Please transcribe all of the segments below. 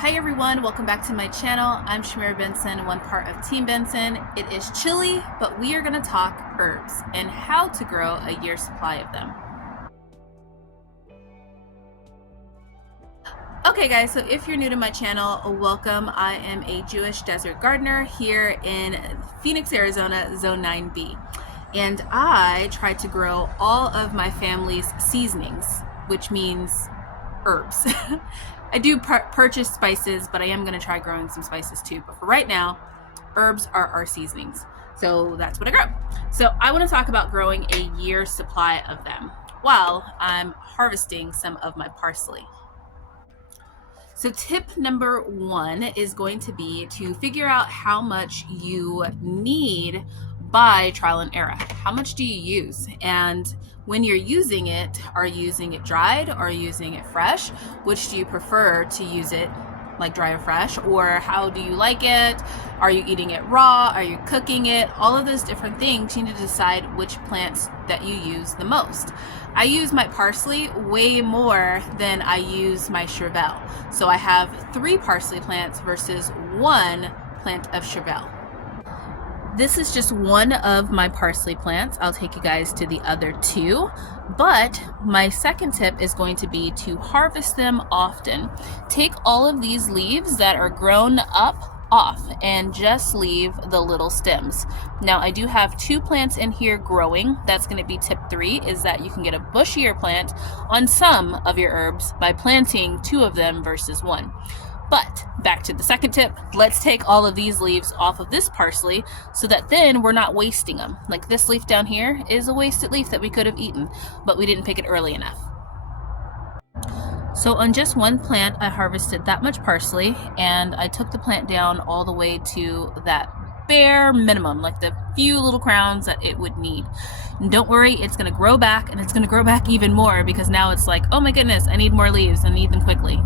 Hi everyone, welcome back to my channel. I'm Shamira Benson, one part of Team Benson. It is chilly, but we are going to talk herbs and how to grow a year's supply of them. Okay guys, so if you're new to my channel, welcome. I am a Jewish desert gardener here in Phoenix, Arizona, Zone 9B. And I try to grow all of my family's seasonings, which means herbs. I do purchase spices, but I am going to try growing some spices too. But for right now, herbs are our seasonings. So that's what I grow. So I want to talk about growing a year's supply of them while I'm harvesting some of my parsley. So tip number one is going to be to figure out how much you need by trial and error. How much do you use? And when you're using it, are you using it dried or are you using it fresh? Which do you prefer to use it, like dry or fresh? Or how do you like it? Are you eating it raw? Are you cooking it? All of those different things, you need to decide which plants that you use the most. I use my parsley way more than I use my chervil. So I have 3 parsley plants versus 1 plant of chervil. This is just one of my parsley plants. I'll take you guys to the other 2. But my second tip is going to be to harvest them often. Take all of these leaves that are grown up off and just leave the little stems. Now I do have 2 plants in here growing. That's going to be tip 3, is that you can get a bushier plant on some of your herbs by planting 2 of them versus 1. But back to the second tip, let's take all of these leaves off of this parsley so that then we're not wasting them. Like this leaf down here is a wasted leaf that we could have eaten, but we didn't pick it early enough. So on just 1 plant, I harvested that much parsley, and I took the plant down all the way to that bare minimum, like the few little crowns that it would need. And don't worry, it's going to grow back, and it's going to grow back even more because now it's like, oh my goodness, I need more leaves. I need them quickly.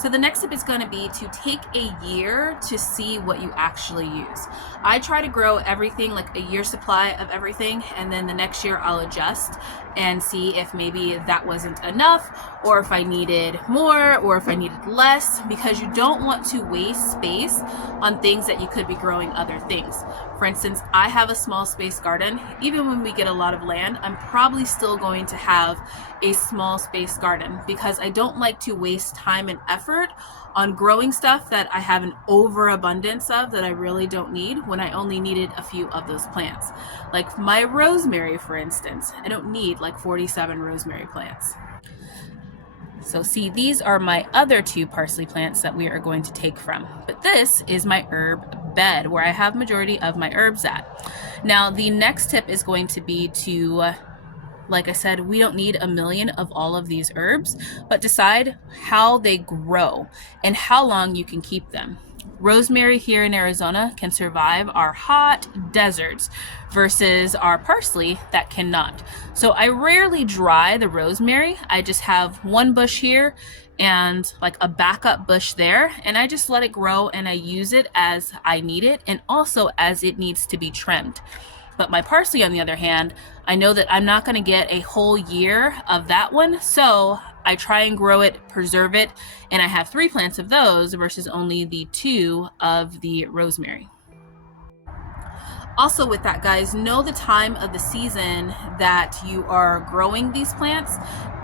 So the next tip is going to be to take a year to see what you actually use. I try to grow everything, like a year's supply of everything, and then the next year I'll adjust and see if maybe that wasn't enough, or if I needed more, or if I needed less, because you don't want to waste space on things that you could be growing other things. For instance, I have a small space garden. Even when we get a lot of land, I'm probably still going to have a small space garden because I don't like to waste time and effort on growing stuff that I have an overabundance of that I really don't need when I only needed a few of those plants. Like my rosemary, for instance, I don't need like 47 rosemary plants. So see, these are my other 2 parsley plants that we are going to take from. But this is my herb bed where I have majority of my herbs at. Now the next tip is going to be to, like I said, we don't need a million of all of these herbs, but decide how they grow and how long you can keep them. Rosemary here in Arizona can survive our hot deserts versus our parsley that cannot. So I rarely dry the rosemary. I just have 1 bush here and like a backup bush there, and I just let it grow and I use it as I need it and also as it needs to be trimmed. But my parsley, on the other hand, I know that I'm not going to get a whole year of that one, so I try and grow it, preserve it, and I have 3 plants of those versus only the 2 of the rosemary. Also with that, guys, know the time of the season that you are growing these plants.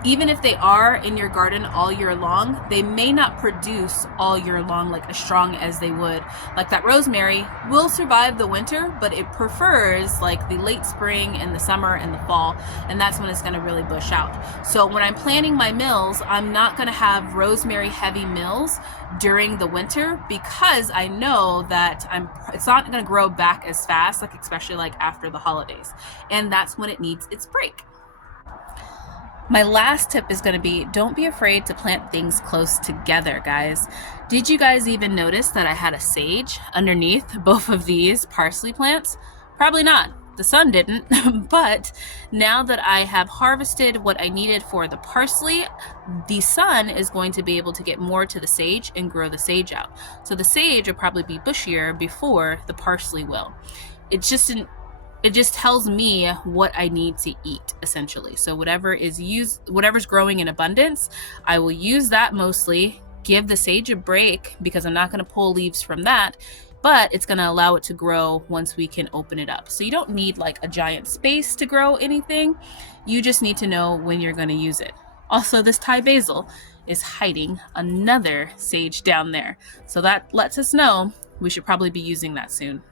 Even if they are in your garden all year long, they may not produce all year long like as strong as they would. Like that rosemary will survive the winter, but it prefers like the late spring and the summer and the fall, and that's when it's going to really bush out. So when I'm planting my mills, I'm not going to have rosemary heavy mills during the winter because I know that it's not going to grow back as fast, like especially like after the holidays, and that's when it needs its break. My last tip is going to be, don't be afraid to plant things close together, guys. Did you guys even notice that I had a sage underneath both of these parsley plants? Probably not. The sun didn't, but now that I have harvested what I needed for the parsley, the sun is going to be able to get more to the sage and grow the sage out. So the sage will probably be bushier before the parsley will. It's just it just tells me what I need to eat, essentially. So whatever's growing in abundance, I will use that mostly, give the sage a break because I'm not going to pull leaves from that, but it's going to allow it to grow once we can open it up. So you don't need like a giant space to grow anything. You just need to know when you're going to use it. Also, this Thai basil is hiding another sage down there. So that lets us know we should probably be using that soon.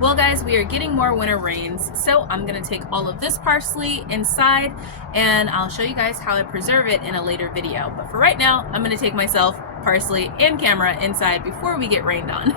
Well guys, we are getting more winter rains, so I'm gonna take all of this parsley inside and I'll show you guys how I preserve it in a later video. But for right now, I'm gonna take myself, parsley, and camera inside before we get rained on.